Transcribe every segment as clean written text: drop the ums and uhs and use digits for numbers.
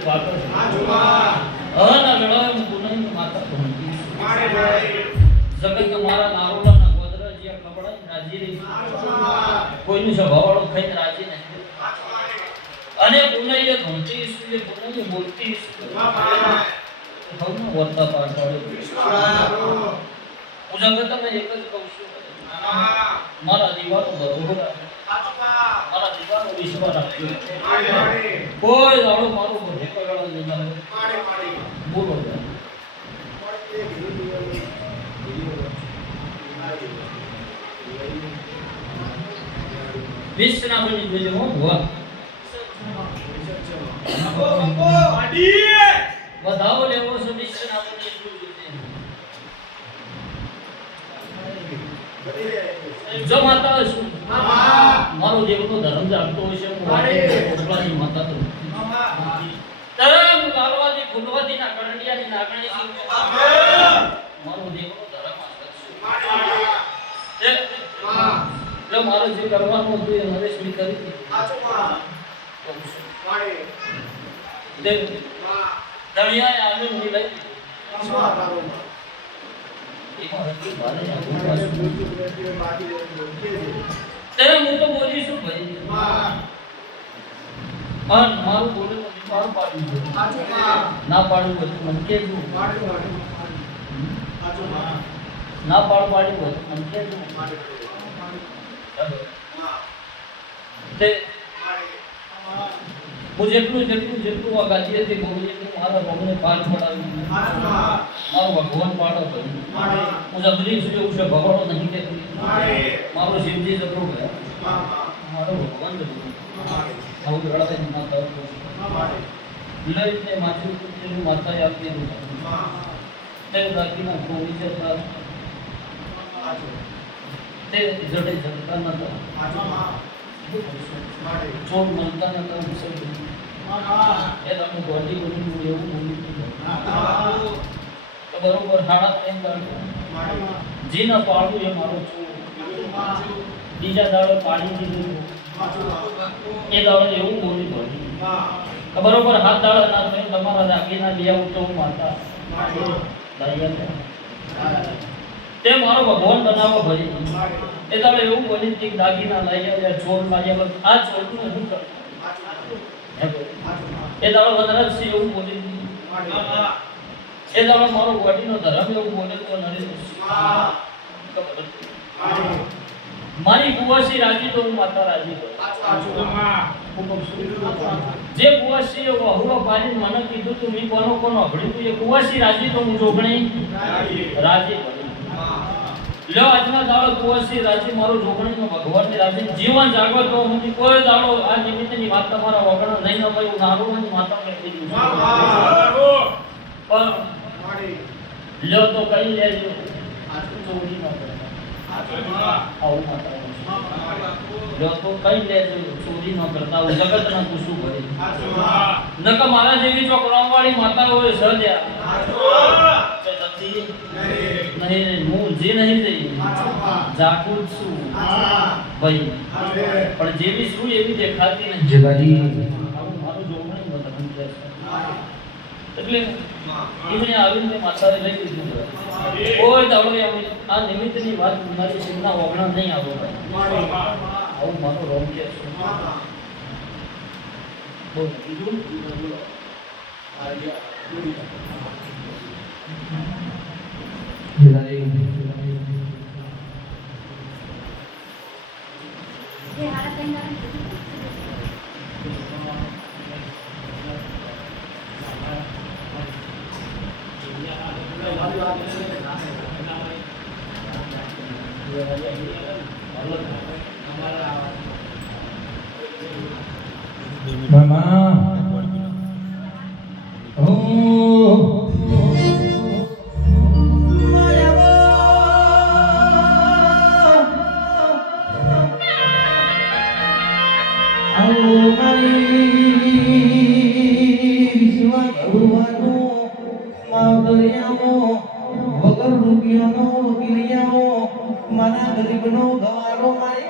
વાતો છે અહના લડાવે ગુનાઈ માતા ભણતી જગત મારા નારોલાના ગોદરાજીયા કપડા રાજી રહી કોઈનું સ્વભાવવાળો ખાઈને રાજી નહીં અને ગુનાઈએ ધોતી ઈસુએ ગુનાઈએ બોલતી ઈસુ ભગવાન વર્તા પાડે હું જગત મેં એક જ કહું છું મારા દીવાનો બરોબર મારા દીવાનો વિશ્વાસ રાખજો કોઈ દાડો મારો બધે કળા નહીં આવે બોલો વિશ્વના બની જોજો હો ભવા વધાવો લેવો છે વિશ્વના બની જો માતા શું મારો દેવનો ધર્મ જાગતો હોય છે કોપલાની માતા તો ધર્મ લાલવાદી ફૂલવાદી ના કરંડિયાની નાગણી મારો દેવનો ધર્મ છે જો મારો જે કરવાનું હતું એ નરેશ મી કરી દળિયા આલુ ની લઈ તેરે હું તો બોલી છું ભાઈ અન મારું બોલે તો મારું પાડ્યું ના પાડ્યું હતું મને કેવું ના પાડ્યું હતું મને કેવું તે હું જેટલું આ ગાદી હતી બોલું એટલું મારા ભગવાનને પાર પડાવ્યું મારો ભગવાન પાડો હું જબરી છું એવું છે ભગવાડો નહીં કે મારો શિવજી જબરો ગયા મારો ભગવાન જબરો આવું રડાવે માતા લઈને માછું કુતરીનું માતાએ આપી દીધું તે દાગીના કોની જતા તે જડે જડતા નતા ચોર મનતા નતા એ તમે બોડી બોલી એવું બોલી તો બરોબર હાડા એમ ગાડો જે ન પાડું એ મારો છું બીજા દાડો પાડી દીધું એ દાડો એવું બોલી બોલી તો બરોબર હાથ દાડો ના થયો તમારા દાગીના લઈ આવું તો હું માતા તે મારો ભગવાન બનાવો ભરી એ દાડો એવું બોલી કે દાગીના લઈ આવ્યા ચોર માર્યા આ ચોરનું શું કરું એ દાડો વનરાજસિંહ એવું બોલી એ દાડો મારો ગોડીનો ધર્મ એવું બોલે તો નરેશ મારી બુવાસી રાજી તો હું માતા રાજી જે બુવાસી વહુરો પાડીને મને કીધું તું મી કોનો અભડ્યું એ બુવાસી રાજી તો હું જોગણી રાજી લો આજના દાડો કુવાસી રાજી મારો જોગણીનો ભગવાનની રાજી જીવન જાગો તો હું કોઈ દાડો આ નિમિત્તની વાત તમારા વગણ નહીં ન મળ્યું નારોની માતાને કીધું પણ લો તો કઈ લેજો આજુ ચોરી ન કરે આવું માતા લો તો કઈ લેજો ચોરી ન કરતા હું જગતના પૂછું ભરે નક મારા જેવી ચોકરાવાળી માતા હોય સજ્યા નહીં હું જે નહીં જઈ જાગું છું ભાઈ પણ જેવી છું એવી દેખાતી નથી જગાજી મારું જોગણી બતાવું છે એટલે એમને આવીને માતાએ લઈ લીધું કોઈ દાડો આ નિમિત્તની વાત મારી સિંહના ઓગણા નહીં આવો આવું મારો રોમ છે બોલ બીજું બોલો Mama. Oh. વગર રૂપિયાનો ગિરિયાનો મારા ગરીબનો ગવારો મારી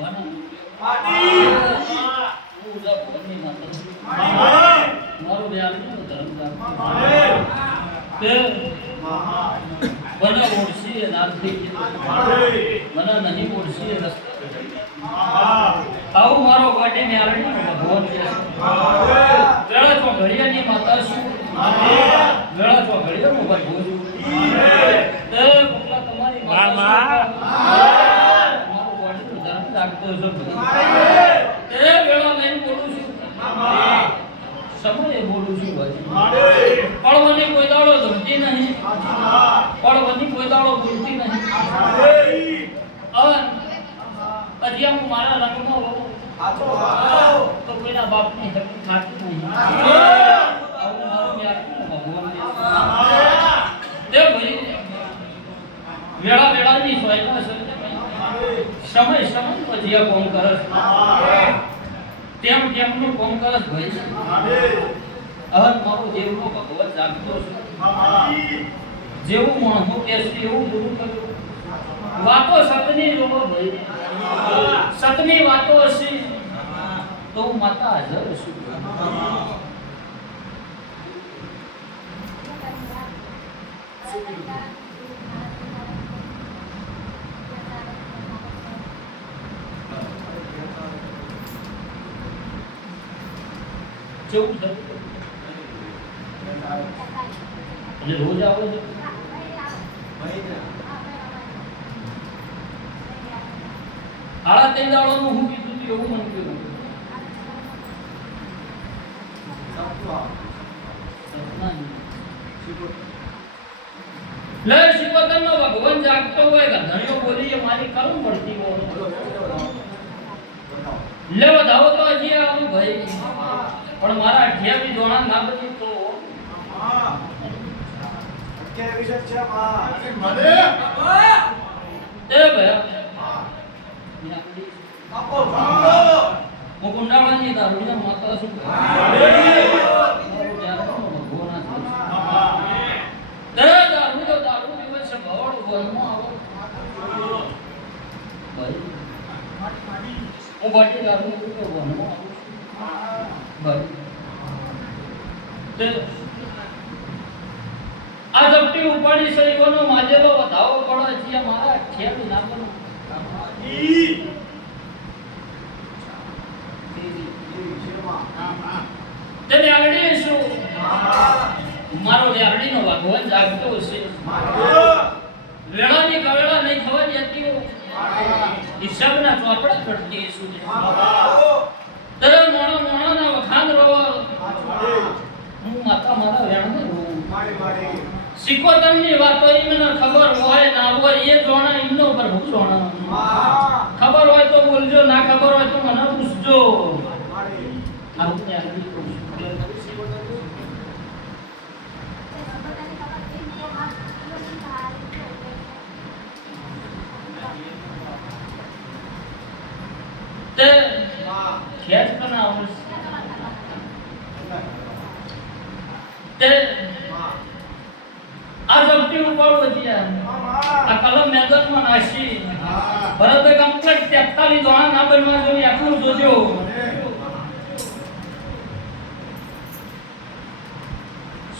વાના પૂજા ભગવાનની માતા મારો વ્યાસનો ધર્મદાર તે મને ઓળખી નાલથી મને નહીં ઓળખી રસ્તા આવું મારો ગાડી ને આરણી ભગવાન છે વેળા તો ઘડિયાની માતા છું વેળા તો ઘડિયાનો ભાઈ ભોજુ તે ભગલા તમારી માતા મારો ગાડીનો ધર્મ રાખતો છે તે વેળા લઈને બોલું છું સમયે બોલું છું ભાઈ પડવાની કોઈ દાડો ધમતી નહીં પડવાની કોઈ દાડો બોલતી નહીં હજી હું મારા રંગમાં હોઉં તો કોઈના બાપની હકી ખાતી નહીં આવું મારું ભગવાન તે ભાઈ વેળા વેળાની સ્વયં સમય સમય પછી આ કોમ કરે તેમ તેમનું કોમ કરસ ભાઈ અહન મારો દેવનો ભગવત જાગતો છે જેવું માણસો કેસે એવું ગુરુ કર્યું વાતો સતની જોવો ભાઈ સતની વાતો હશે તો હું માતા હાજર છું કેવું છે એટલે રોજ આવે છે આળા તેલ દાળોનું હું કીધું હતું એવું મને કીધું લે શિવતનનો ભગવાન જાગતો હોય ધણીઓ બોલીએ મારી કલમ પડતી હોય લે વધાવો તો હજી આવું ભાઈ પણ મારા 28 દોણા ના બની તો કે વિશે છે માં મને એ ભાઈ આપો મુકુંડાળાની દારૂની માતા શું દારૂ દિવસ ભવડ વનમાં આવો ભાઈ હું બાટી દારૂ વનમાં આવું ભાઈ આ જપટી ઉપાડી સૈવનો માજેલો વધાવો પડે છે મારા ખેલ ના બનો તેને આરડી શું મારો આરડીનો ભગવાન જાગતો છે વેળાની કવેળા નહીં થવા દેતી હિસાબના ચોપડા કરતી છું તરે મોણા મોણાના વખાણ રોવા હું માતા મારા વેણને રોવું શીખો તમને વાતો એ મને ખબર હોય ના હોય એ જોણા એમનો પર હું જોણા ખબર હોય તો બોલજો ના ખબર હોય તો મને પૂછજો આવું ને આગળ તે ખેત કના આવસ તે આ જપટી ઉપાડો છે આ કલમ મેદાનમાં નાશી ભરત કમ્પ્લીટ 43 દોણા ના બનવા જોઈએ આટલું જોજો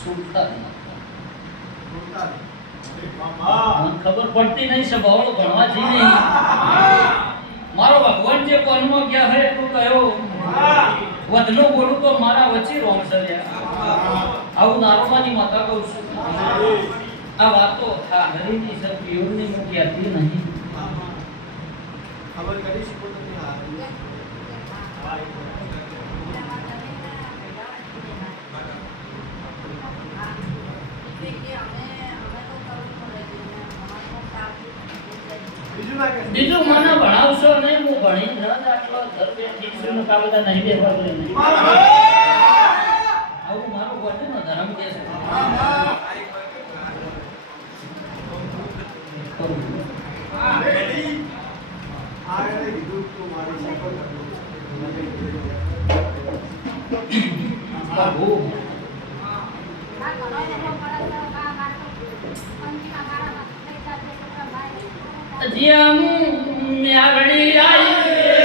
સુલતાન ખબર પડતી નહીં છે બહુ ભણવા જઈ નહીં મારો ભગવાન જે પનમાં ગયા હે એટલું કહ્યો વધનો બોલું તો મારા વચ્ચે રોમ સર્યા આવું નારોબાની માતા કહું છું આ વાતો હરીની સર પીઓની મૂકી હતી નહીં ખબર કરી શકો તમે બીજું મને ભણાવશો નહીં હું ભણી ન આટલો ઘર બેઠી છું ને કાબડા નહીં દેવા દે નહીં આવું મારું ગોઠનો ધર્મ કે છે જીમ ન્યાવડી આઈ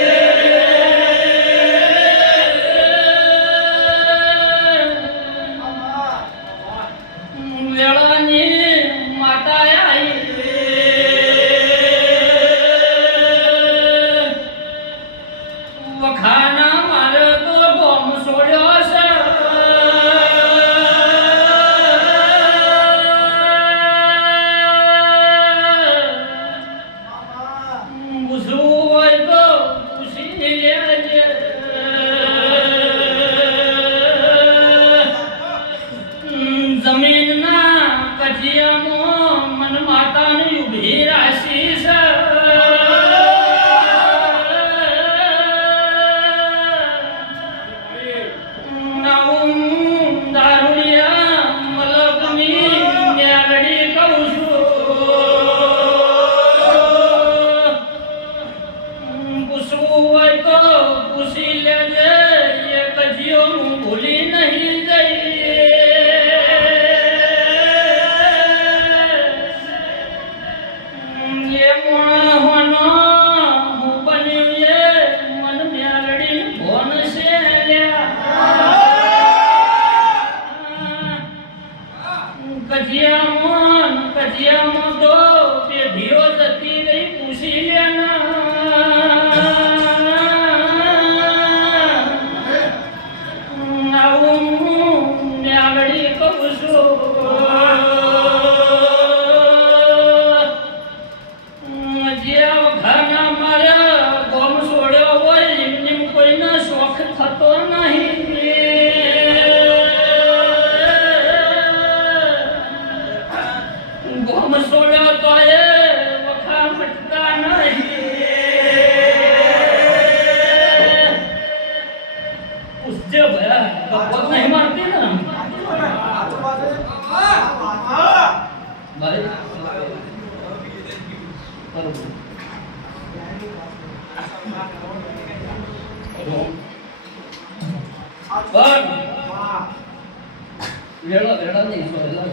વેળા વેળા નહીં સોરેલા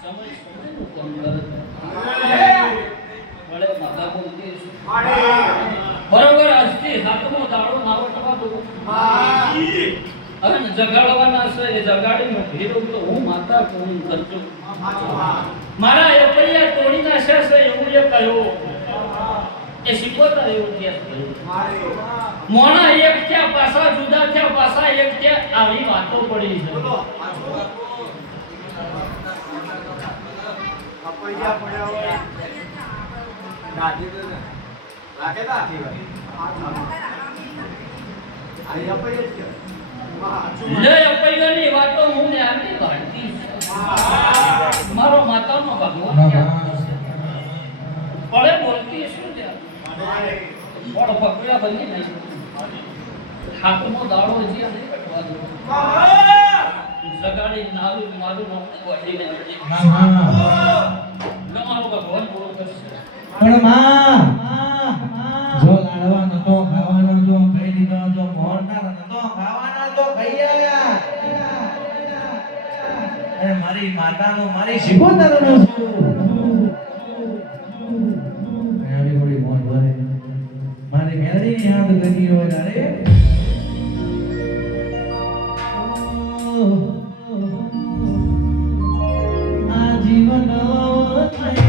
સમય સમયનું કામ કરે વડે માતા બોલતી બરોબર આજથી સાતમો દાડો નાવો ટવા દો અને જગાડવાના છે એ જગાડીનો ભેરો તો હું માતા કોણ કરજો મારા એ પૈયા તોડી નાખ્યા છે એવું એ કહ્યું એ શીખવતા એવું ત્યાં મોણા એક થયા પાછા જુદા થયા પાછા એક થયા આવી વાતો પડી છે પૈસા પડ્યા હોય દાદી તો લાગે તો આખી ભાઈ આ પૈસા જ લે પૈયાની વાતો હું ને આટલી કાઢતી મારો માતાનો ભગવાન પડે બોલતી શું ત્યાં બળ પકડ્યા બની નહીં હાથનો દાડો જે નહીં કટવા દો જગાડી નારું મારું નામ વળીને મારો ભગવાન બોલો કરશે પણ માં જો લાડવા નતો ખાવાનો તો ખાઈ દીધો જો મોરતા નતો ખાવાના તો ખાઈ આયા અરે મારી માતાનો મારી શિકોતરનો આવી થોડી મોર ભરે મારી મેલડી યાદ કરી હોય અરે આ જીવન થઈ